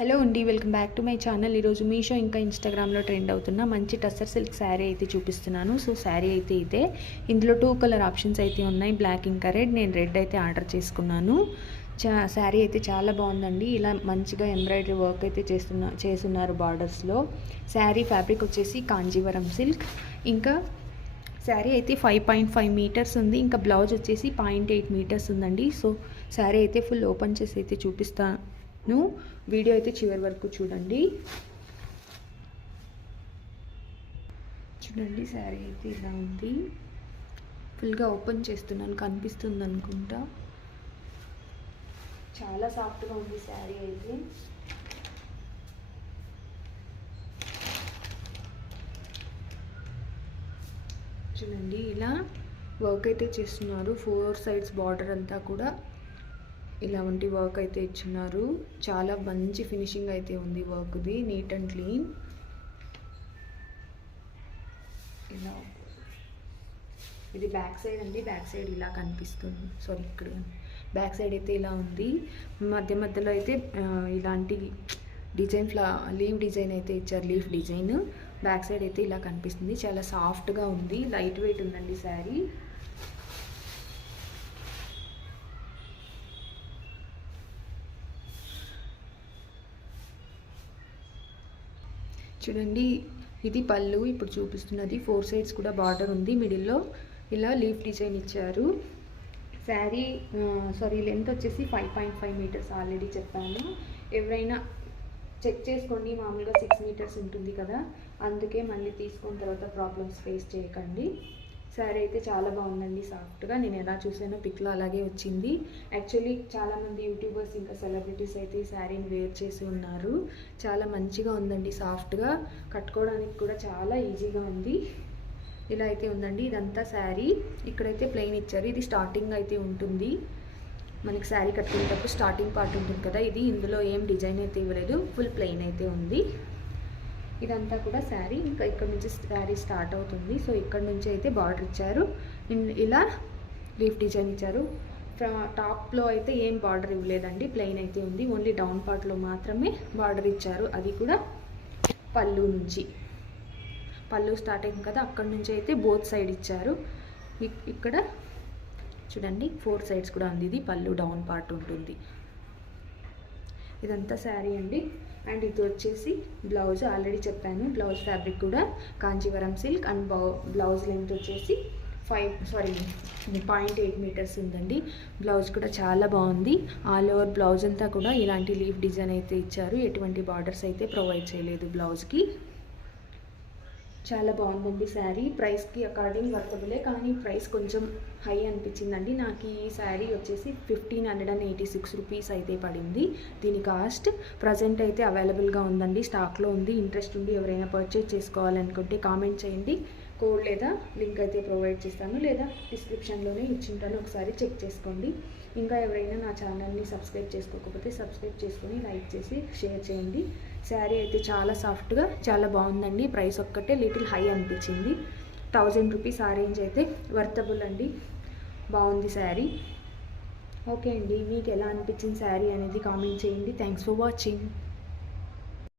Hello అండి, welcome back to my channel. ఈరోజు మీషో ఇంకా ఇన్స్టాగ్రామ్లో ట్రెండ్ అవుతున్న మంచి టస్సర్ సిల్క్ శారీ అయితే చూపిస్తున్నాను. సో శారీ అయితే ఇదే. ఇందులో 2 కలర్ ఆప్షన్స్ అయితే ఉన్నాయి, బ్లాక్ ఇంకా రెడ్. నేను రెడ్ అయితే ఆర్డర్ చేసుకున్నాను. శారీ అయితే చాలా బాగుందండి. ఇలా మంచిగా ఎంబ్రాయిడరీ వర్క్ అయితే చేస్తున్నారు బార్డర్స్లో. శారీ ఫ్యాబ్రిక్ వచ్చేసి కాంజీవరం సిల్క్. ఇంకా శారీ అయితే 5.5 మీటర్స్ ఉంది. ఇంకా బ్లౌజ్ వచ్చేసి 0.8 మీటర్స్ ఉందండి. సో శారీ అయితే ఫుల్ ఓపెన్ చేసి అయితే చూపిస్తాను. వీడియో అయితే చివరి వరకు చూడండి. శారీ అయితే ఇలా ఉంది. ఫుల్గా ఓపెన్ చేస్తున్నాను, కనిపిస్తుంది అనుకుంటా. చాలా సాఫ్ట్గా ఉంది శారీ అయితే. చూడండి, ఇలా వర్క్ అయితే చేస్తున్నారు. 4 సైడ్స్ బార్డర్ అంతా కూడా ఇలాంటి వర్క్ అయితే ఇచ్చున్నారు. చాలా మంచి ఫినిషింగ్ అయితే ఉంది వర్క్ది, నీట్ అండ్ క్లీన్. ఇలా ఇది బ్యాక్ సైడ్ అండి. బ్యాక్ సైడ్ ఇలా కనిపిస్తుంది. సారీ, ఇక్కడ బ్యాక్ సైడ్ అయితే ఇలా ఉంది. మధ్య మధ్యలో అయితే ఇలాంటి డిజైన్ లీవ్ డిజైన్ అయితే ఇచ్చారు, లీఫ్ డిజైన్. బ్యాక్ సైడ్ అయితే ఇలా కనిపిస్తుంది. చాలా సాఫ్ట్గా ఉంది, లైట్ వెయిట్ ఉందండి శారీ. చూడండి, ఇది పళ్ళు ఇప్పుడు చూపిస్తున్నది. 4 సైడ్స్ కూడా బార్డర్ ఉంది. మిడిల్లో ఇలా లీఫ్ డిజైన్ ఇచ్చారు. శారీ లెంత్ వచ్చేసి 5.5 మీటర్స్ ఆల్రెడీ చెప్పాను. ఎవరైనా చెక్ చేసుకోండి, మామూలుగా 6 మీటర్స్ ఉంటుంది కదా, అందుకే మళ్ళీ తీసుకున్న తర్వాత ప్రాబ్లమ్స్ ఫేస్ చేయకండి. శారీ అయితే చాలా బాగుందండి, సాఫ్ట్గా. నేను ఎలా చూసానో పిక్లో అలాగే వచ్చింది. యాక్చువల్లీ చాలామంది యూట్యూబర్స్ ఇంకా సెలబ్రిటీస్ అయితే ఈ శారీని వేర్ చేసి ఉన్నారు. చాలా మంచిగా ఉందండి, సాఫ్ట్గా. కట్టుకోవడానికి కూడా చాలా ఈజీగా ఉంది. ఇలా అయితే ఉందండి. ఇదంతా శారీ. ఇక్కడైతే ప్లెయిన్ ఇచ్చారు. ఇది స్టార్టింగ్ అయితే ఉంటుంది. మనకి శారీ కట్టుకునేటప్పుడు స్టార్టింగ్ పార్ట్ ఉంటుంది కదా, ఇది. ఇందులో ఏం డిజైన్ అయితే ఇవ్వలేదు, ఫుల్ ప్లెయిన్ అయితే ఉంది. ఇదంతా కూడా శారీ. ఇంకా ఇక్కడ నుంచి శారీ స్టార్ట్ అవుతుంది. సో ఇక్కడ నుంచి అయితే బార్డర్ ఇచ్చారు. ఇలా లీఫ్ డిజైన్ ఇచ్చారు. టాప్లో అయితే ఏం బార్డర్ ఇవ్వలేదండి, ప్లెయిన్ అయితే ఉంది. ఓన్లీ డౌన్ పార్ట్లో మాత్రమే బార్డర్ ఇచ్చారు. అది కూడా పళ్ళు నుంచి. పళ్ళు స్టార్ట్ అయింది కదా, అక్కడ నుంచి అయితే బోత్ సైడ్ ఇచ్చారు. ఇక్కడ చూడండి, 4 సైడ్స్ కూడా ఉంది. ఇది పళ్ళు, డౌన్ పార్ట్ ఉంటుంది. ఇదంతా శారీ అండి. అండ్ ఇది వచ్చేసి బ్లౌజ్. ఆల్రెడీ చెప్పాను, బ్లౌజ్ ఫ్యాబ్రిక్ కూడా Kanjeevaram silk. And blouse length వచ్చేసి 0.8 మీటర్స్ ఉందండి. బ్లౌజ్ కూడా చాలా బాగుంది. ఆల్ ఓవర్ బ్లౌజ్ అంతా కూడా ఇలాంటి లీఫ్ డిజైన్ అయితే ఇచ్చారు. ఎటువంటి బార్డర్స్ అయితే ప్రొవైడ్ చేయలేదు బ్లౌజ్కి. చాలా బాగుందండి శారీ. ప్రైస్కి అకార్డింగ్ వర్తబులే, కానీ ప్రైస్ కొంచెం హై అనిపించిందండి. నాకు ఈ శారీ వచ్చేసి 1586 రూపీస్ అయితే పడింది. దీని కాస్ట్ ప్రజెంట్ అయితే అవైలబుల్గా ఉందండి, స్టాక్లో ఉంది. ఇంట్రెస్ట్ ఉండి ఎవరైనా పర్చేజ్ చేసుకోవాలనుకుంటే కామెంట్ చేయండి. కోడ్ లేదా లింక్ అయితే ప్రొవైడ్ చేస్తాను, లేదా డిస్క్రిప్షన్లోనే ఇచ్చింటాను, ఒకసారి చెక్ చేసుకోండి. ఇంకా ఎవరైనా నా ఛానల్ని సబ్స్క్రైబ్ చేసుకోకపోతే సబ్స్క్రైబ్ చేసుకొని లైక్ చేసి షేర్ చేయండి. శారీ అయితే చాలా సాఫ్ట్గా చాలా బాగుందండి. ప్రైస్ ఒక్కటే లిటిల్ హై అనిపించింది. 1000 రూపీస్ ఆ రేంజ్ అయితే వర్తబుల్ అండి. బాగుంది శారీ. ఓకే అండి, మీకు ఎలా అనిపించింది శారీ అనేది కామెంట్ చేయండి. Thanks for watching.